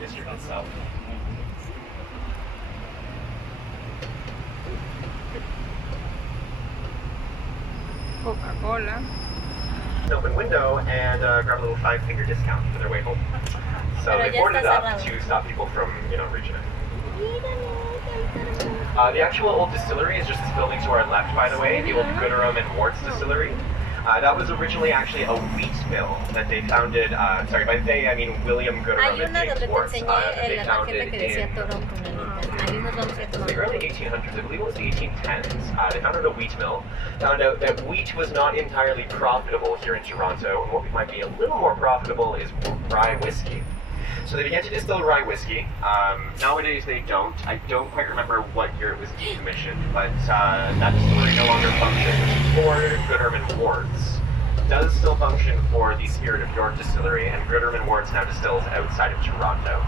district itself. Coca-Cola. An open window and grab a little 5-finger discount for their way home. So they boarded it up to stop people from, reaching it. The actual old distillery is just this building to our left, by the way, the old Gooderham and Warts distillery. That was originally actually a wheat mill that they founded, by they I mean William Gooderham and James Warts, that they founded in the early 1800s, I believe it was the 1810s. They founded a wheat mill, found out that wheat was not entirely profitable here in Toronto, and what might be a little more profitable is rye whiskey. So they began to distill rye whiskey. Nowadays they don't. I don't quite remember what year it was decommissioned, but that distillery no longer functions for Gooderham and Warts. It does still function for the Spirit of York distillery, and Gooderham and Warts now distills outside of Toronto.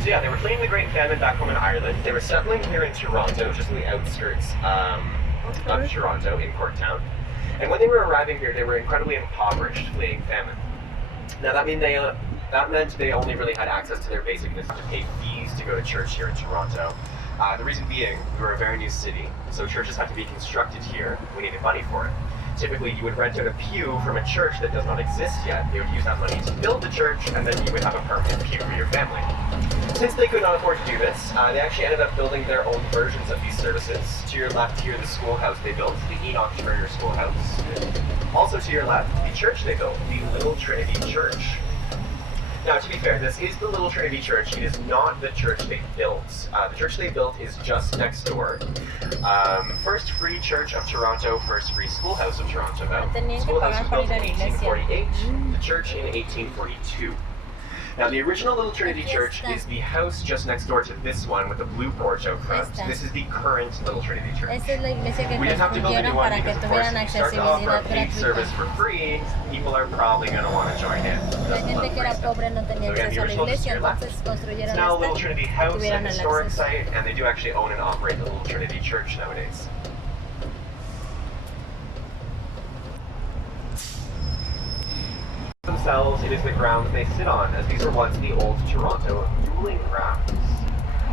So yeah, they were fleeing the Great Famine back home in Ireland. They were settling here in Toronto, just on the outskirts of Toronto, in Corktown. And when they were arriving here, they were incredibly impoverished, fleeing famine. Now that meant they only really had access to their basic necessities to pay fees to go to church here in Toronto. The reason being, we were a very new city, so churches had to be constructed here. We needed money for it. Typically, you would rent out a pew from a church that does not exist yet. They would use that money to build the church, and then you would have a permanent pew for your family. Since they could not afford to do this, they actually ended up building their own versions of these services. To your left here, the schoolhouse they built, the Enoch Turner Schoolhouse. Also to your left, the church they built, the Little Trinity Church. Now, to be fair, this is the Little Trinity Church. It is not the church they built. The church they built is just next door. First Free Church of Toronto, First Free Schoolhouse of Toronto. The schoolhouse was built in 1848, the church in 1842. Now, the original Little Trinity Church is the house just next door to this one with the blue porch out front. This is the current Little Trinity Church. We didn't have to build a new one because, of course, if you start to offer a paid service for free, people are probably going to want to join in. So again, the original is to your left. It's now Little Trinity House, an historic site, and they do actually own and operate the Little Trinity Church nowadays. Themselves, it is the grounds they sit on, as these were once the old Toronto dueling grounds.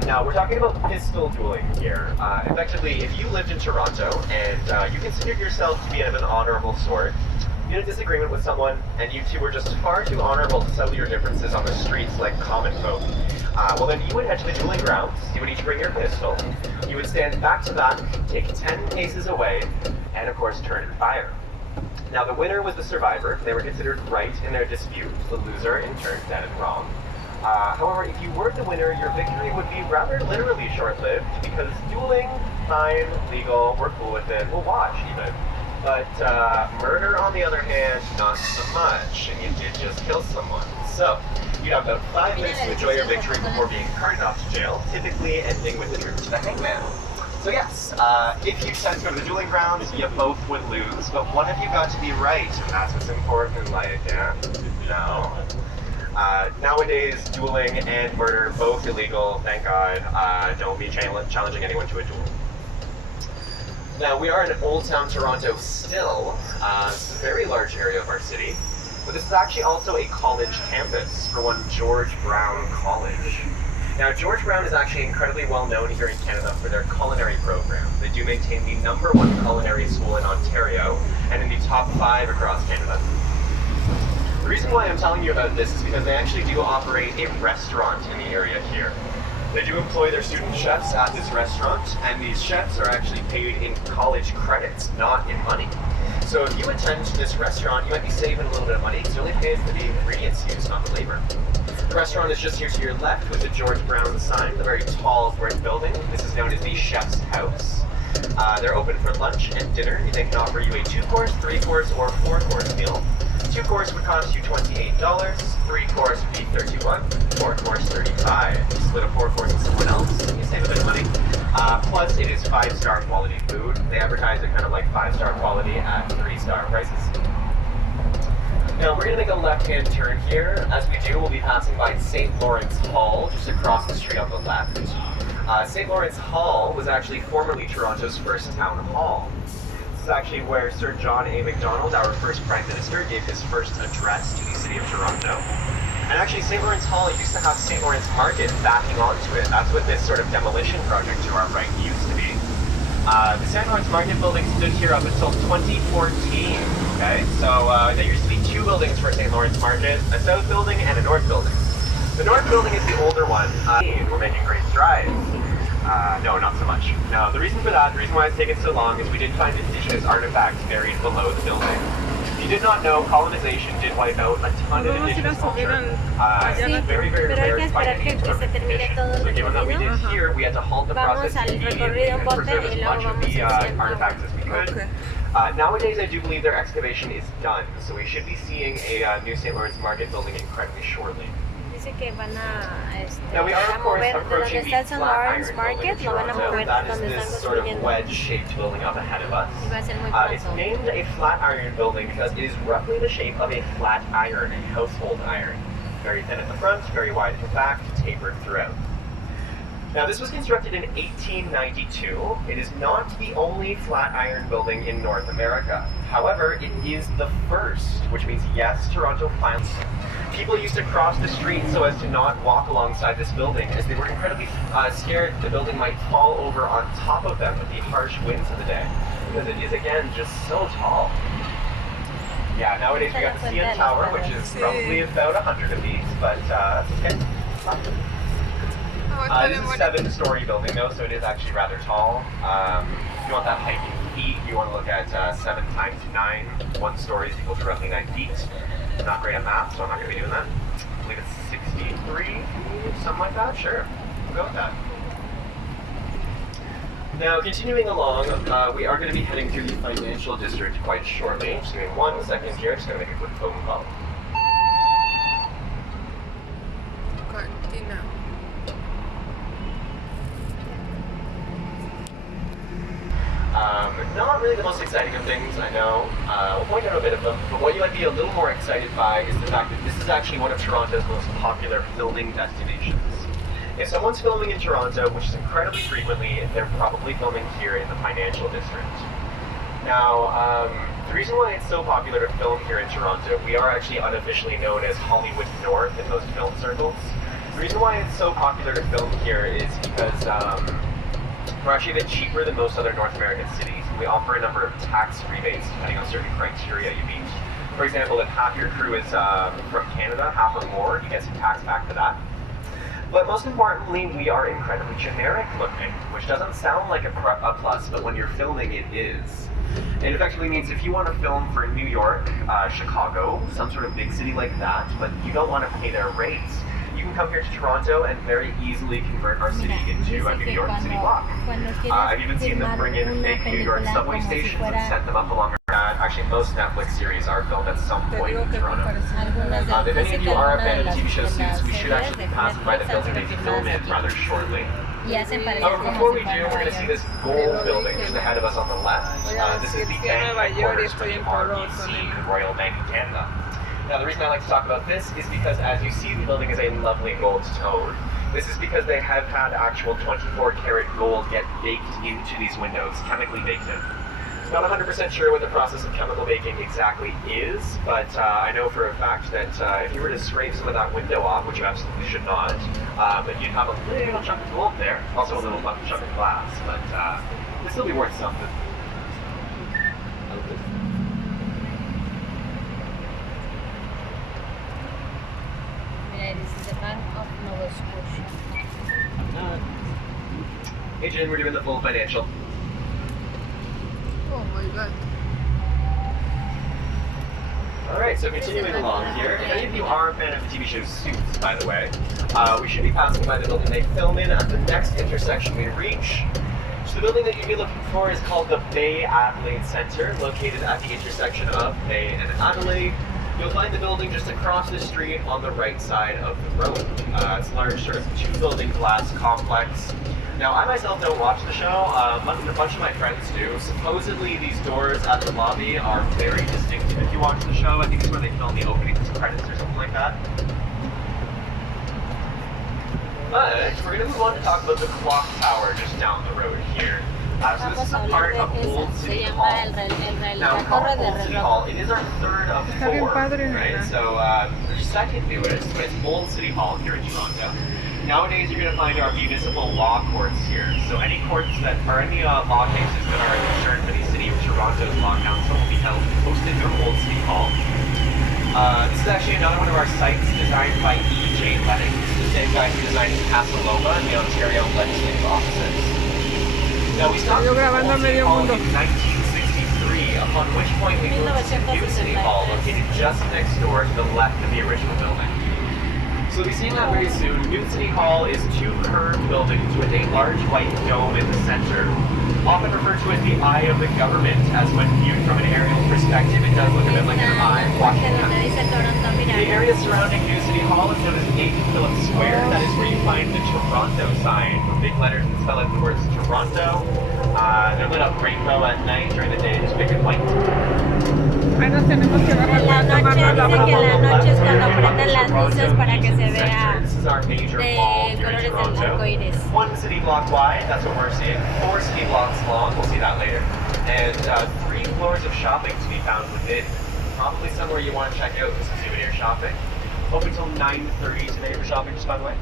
Now, we're talking about pistol dueling here. Effectively, if you lived in Toronto and you considered yourself to be of an honorable sort, you had a disagreement with someone, and you two were just far too honorable to settle your differences on the streets like common folk, well then you would head to the dueling grounds, you would each bring your pistol, you would stand back to back, take 10 paces away, and of course turn and fire. Now, the winner was the survivor. They were considered right in their dispute. The loser, in turn, dead and wrong. However, if you were the winner, your victory would be rather literally short-lived, because dueling, fine, legal, we're cool with it, we'll watch even. But murder, on the other hand, not so much, and you did just kill someone. So, you'd have about 5 minutes to enjoy your victory before being carted off to jail, typically ending with a trip to the hangman. So yes, if you decided to go to the dueling grounds, you both would lose, but one of you got to be right, and that's what's important in life, yeah? No. Nowadays, dueling and murder, both illegal, thank God. Don't be challenging anyone to a duel. Now, we are in Old Town Toronto still. It's a very large area of our city, but this is actually also a college campus for one George Brown College. Now, George Brown is actually incredibly well known here in Canada for their culinary program. They do maintain the #1 culinary school in Ontario, and in the top 5 across Canada. The reason why I'm telling you about this is because they actually do operate a restaurant in the area here. They do employ their student chefs at this restaurant, and these chefs are actually paid in college credits, not in money. So if you attend this restaurant, you might be saving a little bit of money because you're only paying for the ingredients used, not the labor. The restaurant is just here to your left with the George Brown sign, the very tall brick building. This is known as the Chef's House. They're open for lunch and dinner. They can offer you a 2-course, 3-course, or 4-course meal. 2-course would cost you $28, 3-course would be $31, 4-course $35. You split a 4-course with someone else, you save a bit of money. Plus, it is 5-star quality food. They advertise it kind of like 5-star quality at 3-star prices. Now, we're going to make a left-hand turn here. As we do, we'll be passing by St. Lawrence Hall, just across the street on the left. St. Lawrence Hall was actually formerly Toronto's first town hall. This is actually where Sir John A. Macdonald, our first Prime Minister, gave his first address to the city of Toronto. And And actually, St. Lawrence Hall used to have St. Lawrence Market backing onto it. That's what this sort of demolition project to our right used to be. The St. Lawrence Market building stood here up until 2014. Okay, so there used to be two buildings for St. Lawrence Market, a south building and a north building. The north building is the older one. We're making great strides. No, not so much. No, the reason for that, the reason why it's taken so long is we did find indigenous artifacts buried below the building. If you did not know, colonization did wipe out a ton of indigenous culture. It's very, very rare to find any sort of indigenous. So given that we did here, we had to halt the process immediately and preserve as much of the artifacts as we could. Nowadays, I do believe their excavation is done, so we should be seeing a new St. Lawrence Market building incredibly shortly. Now we are, of course, approaching the Flatiron building in Toronto. That is this sort of wedge-shaped building up ahead of us. It's named a Flatiron building because it is roughly the shape of a flat iron, a household iron. Very thin at the front, very wide at the back, tapered throughout. Now this was constructed in 1892. It is not the only flat iron building in North America. However, it is the first, which means yes, Toronto finds. People used to cross the street so as to not walk alongside this building, as they were incredibly scared the building might fall over on top of them with the harsh winds of the day, because it is again just so tall. Yeah, nowadays we got the CN Tower, which is probably about 100 of these, but that's okay. This is a 7-story building though, so it is actually rather tall. If you want that height in feet, you want to look at 7 times 9. 1 story is equal to roughly 9 feet. I'm not great at math, so I'm not going to be doing that. I believe it's 63, something like that. Sure, we'll go with that. Now, continuing along, we are going to be heading through the financial district quite shortly. Just give me 1 second here. Just going to make a quick phone call. Not really the most exciting of things, I know. We'll point out a bit of them, but what you might be a little more excited by is the fact that this is actually one of Toronto's most popular filming destinations. If someone's filming in Toronto, which is incredibly frequently, they're probably filming here in the financial district. Now, the reason why it's so popular to film here in Toronto, we are actually unofficially known as Hollywood North in most film circles. The reason why it's so popular to film here is because we're actually a bit cheaper than most other North American cities. We offer a number of tax rebates depending on certain criteria you meet. For example, if half your crew is from Canada, half or more, you get some tax back for that. But most importantly, we are incredibly generic looking, which doesn't sound like a plus, but when you're filming, it is. It effectively means if you want to film for New York, Chicago, some sort of big city like that, but you don't want to pay their rates, you can come here to Toronto and very easily convert our city into a New York City block. I've even seen them bring in fake New York subway stations and set them up along our actually, most Netflix series are filmed at some point in Toronto. If any of you are a fan of the TV show Suits, we should actually be passing by the building they film in rather shortly. However, before we do, we're going to see this gold building just ahead of us on the left. This is the bank headquarters for the RBC, the Royal Bank of Canada. Now, the reason I like to talk about this is because, as you see, the building is a lovely gold tone. This is because they have had actual 24-karat gold get baked into these windows, chemically baked in. Not 100% sure what the process of chemical baking exactly is, but I know for a fact that if you were to scrape some of that window off, which you absolutely should not, you'd have a little chunk of gold there, also a little chunk of glass, but it'd still be worth something. This is the Bank of Nova Scotia. Hey Jen, we're doing the full financial. Oh my god. Alright, so continuing along here, if any of you are a fan of the TV show Suits, by the way, we should be passing by the building they film in at the next intersection we reach. So the building that you'd be looking for is called the Bay Adelaide Centre, located at the intersection of Bay and Adelaide. You'll find the building just across the street on the right side of the road. It's a large sort of 2-building glass complex. Now, I myself don't watch the show, a bunch of my friends do. Supposedly, these doors at the lobby are very distinctive if you watch the show. I think it's where they film the opening credits or something like that. But we're going to move on to talk about the clock tower just down the road here. So this Vamos is a a hablar part de of Old esa. Se City llama Hall. Now, la we call Torre it de Old City Reloj. Hall. It is our third of Está bien four, padre, right? ¿verdad? So there's second newest, but it's Old City Hall here in Toronto. Nowadays, you're going to find our municipal law courts here. So any courts that are any law cases that are concerned for the City of Toronto's Law Council will be hosted in Old City Hall. This is actually another one of our sites designed by E.J. Letting, the same guy who designed Casa Loma and the Ontario Legislative Offices. Now we stopped Yo at grabando Old City medio Hall mundo. in 1963, upon which point we moved to New City Hall, located just next door to the left of the original building. So we'll be seeing that very soon. New City Hall is two curved buildings with a large white dome in the center, often referred to as the eye of the government, as when viewed from an aerial perspective, it does look a bit like an eye watching us. The area surrounding New City Hall is known as 8 Phillips Square. That is where you find the Toronto sign, with big letters that spell out the words Toronto. They're lit up rainbow at night, during the day it's big and white. Ahí nos tenemos que dar la En la vuelta, noche, mano a la dice que mano. en la noche es cuando prenden las luces para que se vea This is our major mall de here in colores del arco Toronto. iris. 1 city block wide, that's what we're seeing. 4 city blocks long, we'll see that later. And 3 floors of shopping to be found within. Probably somewhere you want to check out this souvenir shopping. Open until 9:30 today for shopping, just by the way.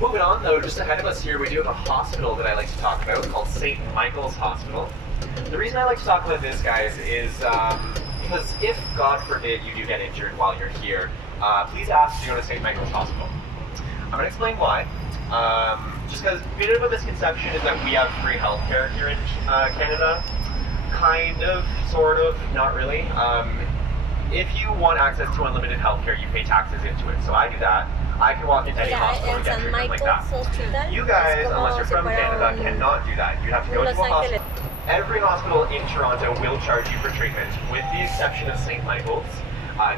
Moving on though, just ahead of us here, we do have a hospital that I like to talk about called St. Michael's Hospital. The reason I like to talk about this, guys, is because if, God forbid, you do get injured while you're here, please ask to go to St. Michael's Hospital. I'm going to explain why. Just because a bit of a misconception is that we have free healthcare here in Canada. Kind of, sort of, not really. If you want access to unlimited healthcare, you pay taxes into it. So I do that. I can walk into any hospital and get San treatment like Michael's that. Hospital You guys, es como unless you're si from fuera Canada, un- cannot do that. You have to go to Los a Ángeles. hospital. Every hospital in Toronto will charge you for treatment, with the exception of St. Michael's.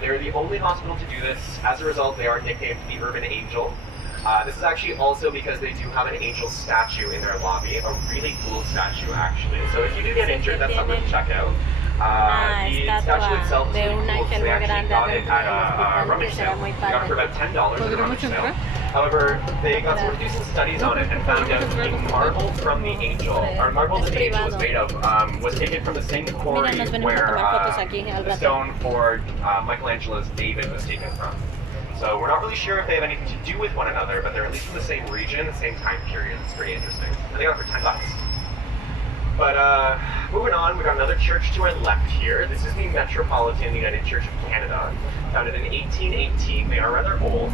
They're the only hospital to do this. As a result, they are nicknamed the Urban Angel. This is actually also because they do have an angel statue in their lobby, a really cool statue actually. So if you do get injured, that's something to check out. The statue itself is de really un cool, so ángel they muy actually grande got it adentro at del a hospital, rummage que sale. será muy We got it for padre. about $10 at a ¿Podremos rummage sale. entrar? However, they got to do some studies on it and found out the marble from the angel, or marble that the angel was made of, was taken from the same quarry Mira, nos venimos a where tomar fotos aquí al the rato. stone for Michelangelo's David was taken from. So we're not really sure if they have anything to do with one another, but they're at least from the same region, the same time period. It's pretty interesting. And they got it for $10. But moving on, we got another church to our left here. This is the Metropolitan United Church of Canada, founded in 1818. They are rather old.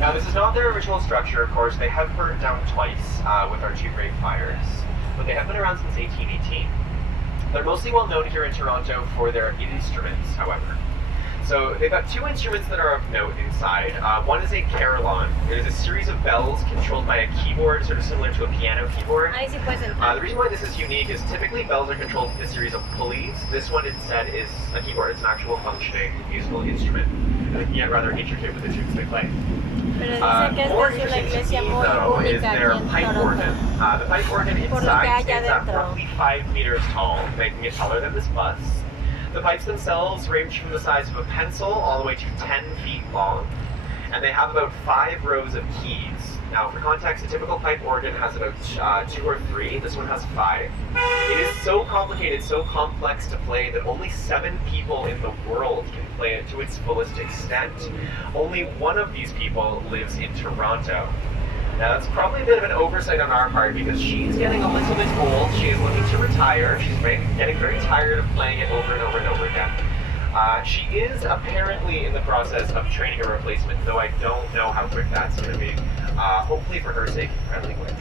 Now, this is not their original structure, of course. They have burnt down twice with our 2 great fires, but they have been around since 1818. They're mostly well known here in Toronto for their instruments, however. So they've got 2 instruments that are of note inside. One is a carillon. It is a series of bells controlled by a keyboard, sort of similar to a piano keyboard. Ahí sí puedes entrar. The reason why this is unique is typically bells are controlled with a series of pulleys. This one instead is a keyboard. It's an actual functioning musical instrument. Yet rather intricate with the tunes they play. Pero dice que More esta es una interesting to iglesia me, muy though, is única their aquí en pipe Toronto. organ. The pipe organ Por lo que inside hay stands at adentro. roughly 5 meters tall, making it taller than this bus. The pipes themselves range from the size of a pencil all the way to 10 feet long, and they have about 5 rows of keys. Now, for context, a typical pipe organ has about 2 or 3. This one has 5. It is so complicated, so complex to play that only 7 people in the world can play it to its fullest extent. Only one of these people lives in Toronto. Now, that's probably a bit of an oversight on our part because she's getting a little bit old. She is looking to retire. She's getting very tired of playing it over and over and over again. She is apparently in the process of training a replacement, though I don't know how quick that's going to be. Hopefully for her sake, incredibly quick.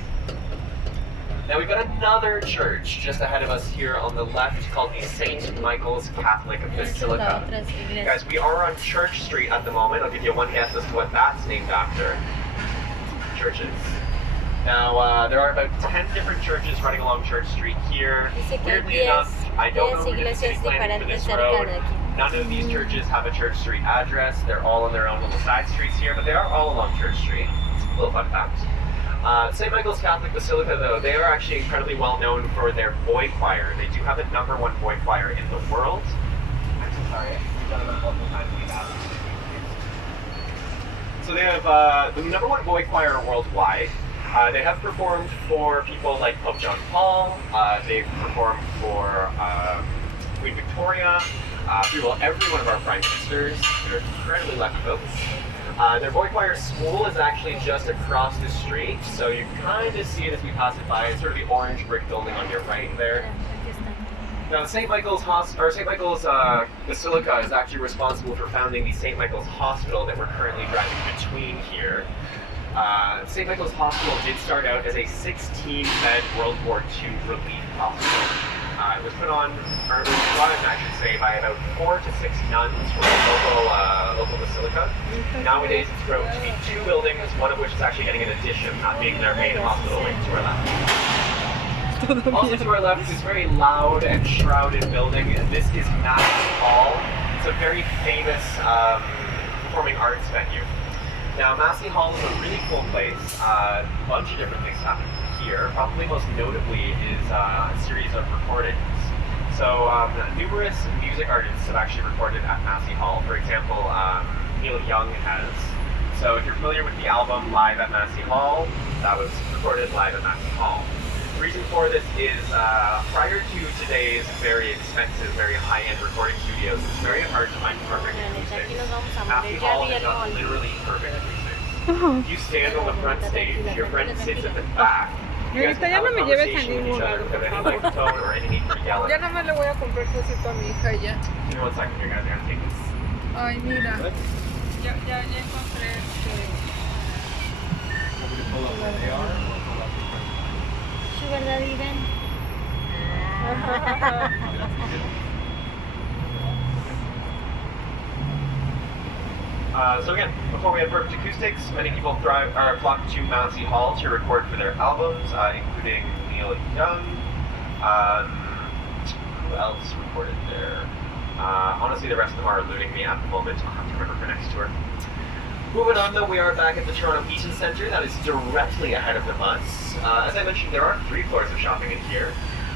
Now we've got another church just ahead of us here on the left called the St. Michael's Catholic Basilica. Guys, we are on Church Street at the moment. I'll give you one guess as to what that's named after. Churches. Now, there are about 10 different churches running along Church Street here. Dice que Weirdly 10 enough, I don't know who did the city iglesias planning for diferentes this cerca road. de aquí. None of these churches have a Church Street address. They're all on their own little side streets here, but they are all along Church Street. It's a little fun fact. St. Michael's Catholic Basilica, though, they are actually incredibly well known for their boy choir. They do have the #1 boy choir in the world. I'm so sorry, I've done it multiple times. So they have the #1 boy choir worldwide. They have performed for people like Pope John Paul. They've performed for Queen Victoria, pretty well every one of our prime ministers. They're incredibly lucky folks. Their boy choir school is actually just across the street, so you kind of see it as we pass it by. It's sort of the orange brick building on your right there. Now, St. Michael's Basilica is actually responsible for founding the St. Michael's Hospital that we're currently driving between here. St. Michael's Hospital did start out as a 16-bed World War II relief hospital. It was put on, or it was run, I should say, by about 4 to 6 nuns from the local basilica. Nowadays, it's grown to be 2 buildings, one of which is actually getting an addition, that being their main hospital wing to our left. Also to our left is this very loud and shrouded building, and this is Massey Hall. It's a very famous performing arts venue. Now, Massey Hall is a really cool place. A bunch of different things happen here. Probably most notably is a series of recordings. So, numerous music artists have actually recorded at Massey Hall. For example, Neil Young has. So, if you're familiar with the album Live at Massey Hall, that was recorded live at Massey Hall. The reason for this is prior to today's very expensive, very high-end recording studios, it's very hard to find perfect acoustics. Massey Hall is not literally perfect acoustics. If you stand on the front stage, your friend sits at the back. You guys can have a conversation with each other without any microphone or any need for yelling. Ya nada más le voy a comprar cosito a mi hija y ya. Give me 1 second here, guys. I gotta take this. Ay, mira. Ya encontré Sugar Daddy then. So again, before we have perfect acoustics, many people flock to Massey Hall to record for their albums, including Neil Young. Who else recorded there? Honestly, the rest of them are eluding me at the moment. I'll have to remember for next tour. Moving on though, we are back at the Toronto Eaton Centre. That is directly ahead of the bus. As I mentioned, there are 3 floors of shopping in here.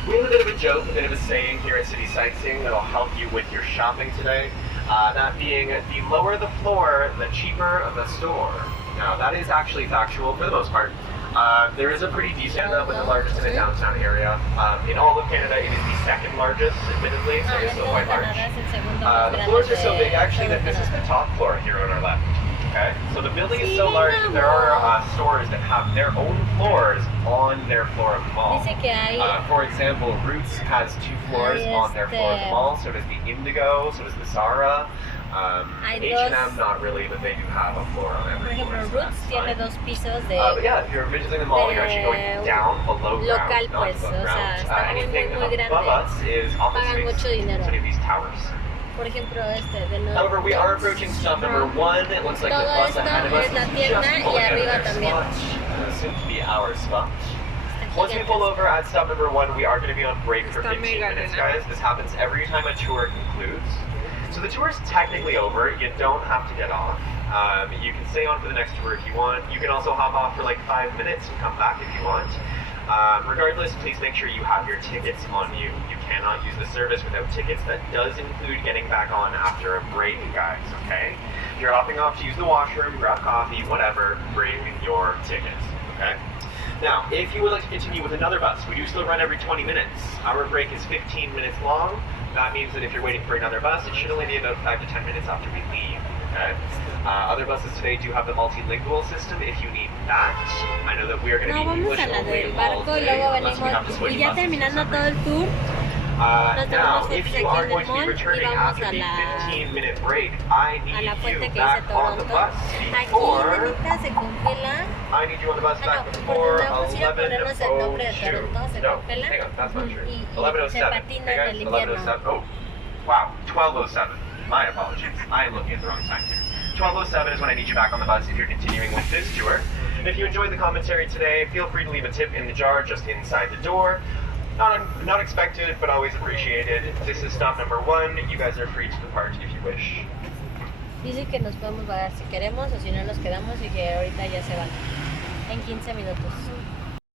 We have a bit of a joke, a bit of a saying here at City Sightseeing that'll help you with your shopping today. That being, the lower the floor, the cheaper the store. Now, that is actually factual for the most part. There is a pretty decent amount with the largest in the downtown area. In all of Canada, it is the 2nd largest, admittedly, so it is still quite large. The floors are so big, actually, that this is the top floor here on our left. Okay, so the building is so large that there are stores that have their own floors on their floor of the mall. For example, Roots has 2 floors on their floor of the mall, so does the Indigo, so does the Zara. H&M, not really, but they do have a floor on every floor. Por ejemplo, Roots tiene 2 pisos de... But yeah, if you're visiting the mall, you're actually going down below ground, local, not pues, above o sea, ground. está Anything muy above us is office Pagan mucho space. dinero. So any of these towers. Por ejemplo, de los... However, we are approaching stop number 1. It looks like the Todo bus esto ahead of us es la is tienda just y pulling out of arriba their también. spot. Soon to be our spot. Once we pull over at stop number 1, we are going to be on break for 15 minutes, guys. This happens every time a tour concludes. So the tour is technically over. You don't have to get off. You can stay on for the next tour if you want. You can also hop off for like 5 minutes and come back if you want. Regardless, please make sure you have your tickets on you. You cannot use the service without tickets. That does include getting back on after a break, guys, okay? If you're hopping off to use the washroom, grab coffee, whatever, bring your tickets, okay? Now, if you would like to continue with another bus, we do still run every 20 minutes. Our break is 15 minutes long. That means that if you're waiting for another bus, it should only be about 5 to 10 minutes after we leave, okay? Other buses today do have the multilingual system if you need that. I know that we are going to be English only all day, unless we have to switch y ya buses for terminando some todo el reason. tour. Now, if you are going to be returning after the 15-minute break, I need you back on the bus before... I need you on the bus back before 11:02. No, hang on, that's not true. 11:07. Okay, guys, 11:07. Oh, wow, 12:07. My apologies. I am looking at the wrong time here. 12:07 is when I need you back on the bus if you're continuing with this tour. If you enjoyed the commentary today, feel free to leave a tip in the jar just inside the door. Not expected, but always appreciated. This is stop number 1. You guys are free to depart if you wish. Dice que nos podemos bajar si queremos o si no nos quedamos y que ahorita ya se van en 15 minutos.